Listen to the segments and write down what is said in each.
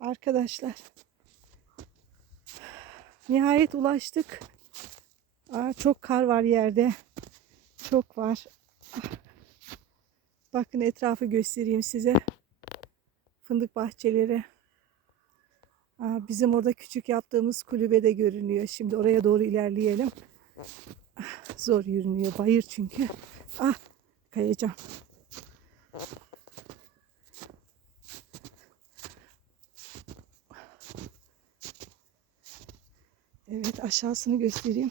Arkadaşlar. Nihayet ulaştık. Aa, çok kar var yerde. Çok var. Bakın etrafı göstereyim size. Fındık bahçeleri. Aa, bizim orada küçük yaptığımız kulübe de görünüyor. Şimdi oraya doğru ilerleyelim. Ah, Zor yürünüyor. Bayır çünkü. Ah kayacağım. Evet aşağısını göstereyim.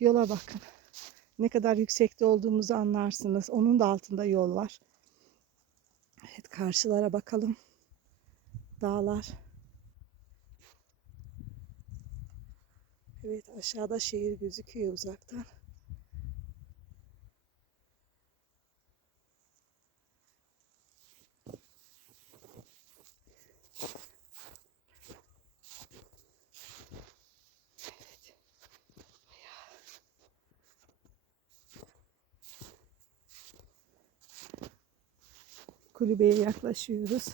Yola bakın. Ne kadar yüksekte olduğumuzu anlarsınız. Onun da altında yol var. Evet karşılara bakalım. Dağlar. Evet aşağıda şehir gözüküyor uzaktan. Kulübeye yaklaşıyoruz.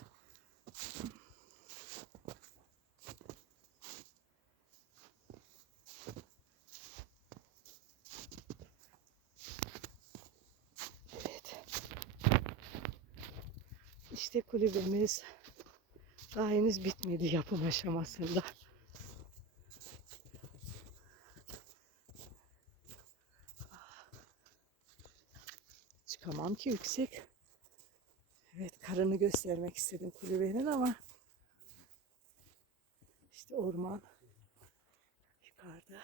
Evet. İşte kulübemiz. Daha henüz bitmedi yapım aşamasında. Çıkamam ki yüksek. Evet karını göstermek istedim kulübenin ama işte orman yukarıda.